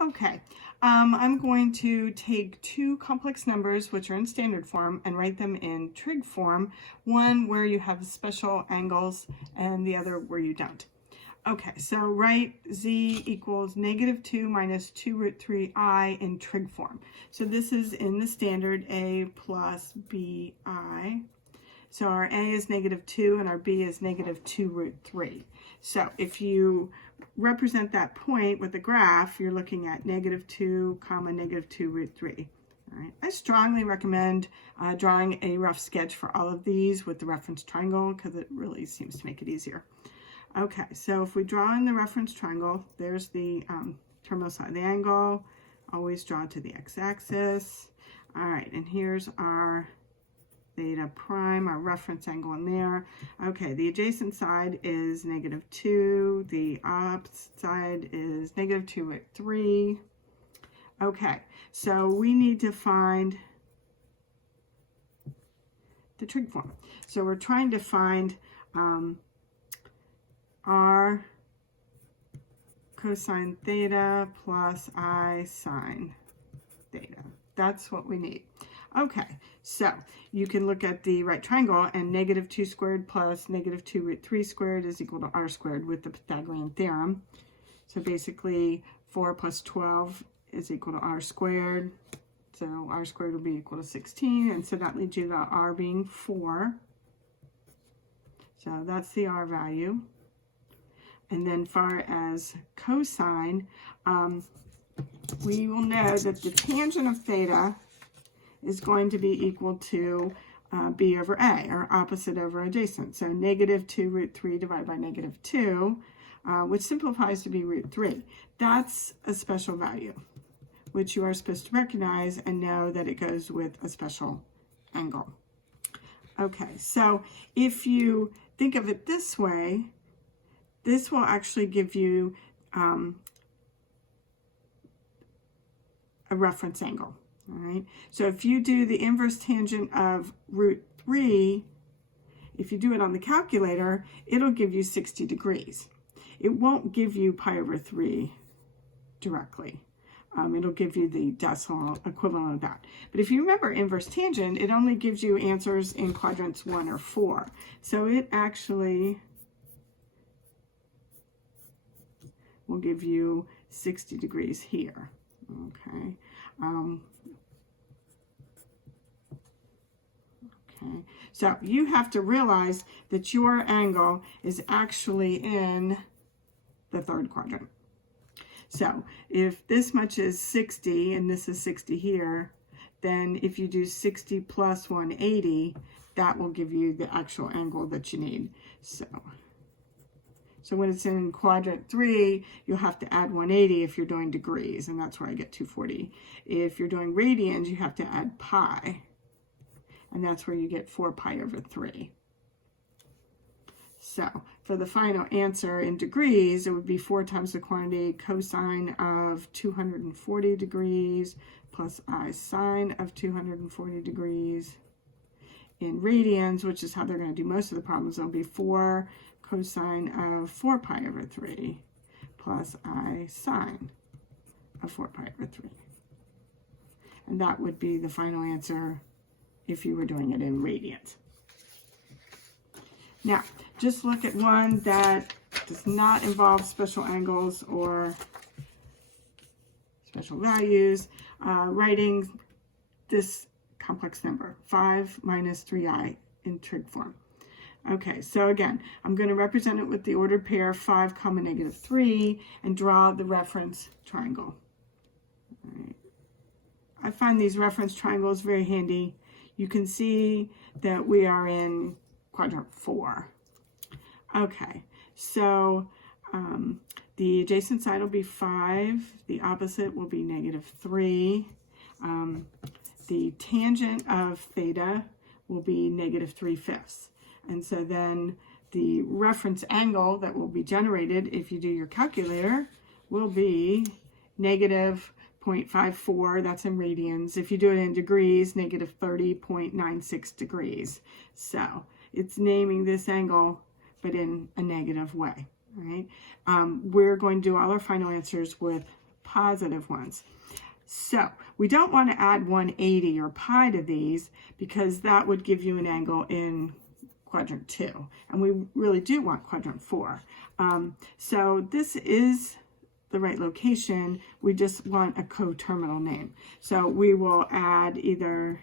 Okay, I'm going to take two complex numbers which are in standard form and write them in trig form, one where you have special angles and the other where you don't. Okay, so write z equals -2 minus 2 root 3i in trig form. So this is in the standard a plus bi. So our a is -2 and our b is -2 root 3. So if you represent that point with a graph, you're looking at -2, -2 root 3. All right. I strongly recommend drawing a rough sketch for all of these with the reference triangle because it really seems to make it easier. Okay, so if we draw in the reference triangle, there's the terminal side of the angle. Always draw to the x-axis. All right, and here's our theta prime, our reference angle in there. Okay, the adjacent side is -2. The opposite side is -2 root 3. Okay, so we need to find the trig form. So we're trying to find r cosine theta plus I sine theta. That's what we need. Okay, so you can look at the right triangle, and -2 squared plus -2 root 3 squared is equal to r squared with the Pythagorean theorem. So basically 4 plus 12 is equal to r squared. So r squared will be equal to 16, and so that leads you to r being 4. So that's the r value. And then far as cosine, we will know that the tangent of theta is going to be equal to b over a, or opposite over adjacent. So -2 root 3 divided by -2, which simplifies to be root 3. That's a special value, which you are supposed to recognize and know that it goes with a special angle. Okay, so if you think of it this way, this will actually give you a reference angle, all right? So if you do the inverse tangent of root 3, if you do it on the calculator, it'll give you 60 degrees. It won't give you pi over 3 directly. It'll give you the decimal equivalent of that. But if you remember inverse tangent, it only gives you answers in quadrants 1 or 4. So it actually will give you 60 degrees here, okay? Okay, so you have to realize that your angle is actually in the third quadrant. So if this much is 60 and this is 60 here, then if you do 60 plus 180, that will give you the actual angle that you need. So when it's in quadrant 3, you'll have to add 180 if you're doing degrees, and that's where I get 240. If you're doing radians, you have to add pi, and that's where you get 4 pi over 3. So for the final answer in degrees, it would be 4 times the quantity cosine of 240 degrees plus I sine of 240 degrees. In radians, which is how they're going to do most of the problems, it'll be 4 cosine of 4 pi over 3 plus I sine of 4 pi over 3. And that would be the final answer if you were doing it in radians. Now, just look at one that does not involve special angles or special values. Writing this complex number, 5 minus 3i in trig form. Okay, so again, I'm going to represent it with the ordered pair 5, -3 and draw the reference triangle. All right. I find these reference triangles very handy. You can see that we are in quadrant 4. Okay, so the adjacent side will be 5. The opposite will be -3. The tangent of theta will be -3/5. And so then the reference angle that will be generated if you do your calculator will be -0.54. That's in radians. If you do it in degrees, -30.96 degrees. So it's naming this angle, but in a negative way, right? We're going to do all our final answers with positive ones. So we don't want to add 180 or pi to these because that would give you an angle in quadrant 2. And we really do want quadrant 4. So this is the right location. We just want a coterminal name. So we will add either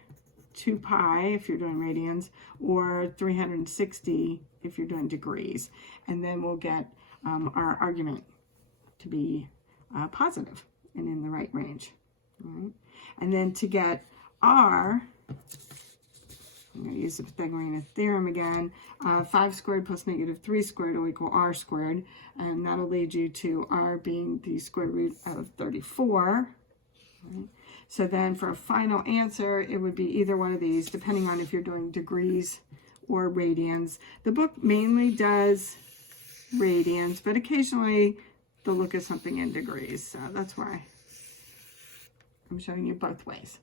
2 pi if you're doing radians or 360 if you're doing degrees. And then we'll get our argument to be positive and in the right range. Right. And then to get r, I'm going to use the Pythagorean theorem again. 5 squared plus negative 3 squared will equal r squared. And that'll lead you to r being the square root of 34. Right. So then for a final answer, it would be either one of these, depending on if you're doing degrees or radians. The book mainly does radians, but occasionally they'll look at something in degrees. So that's why I'm showing you both ways.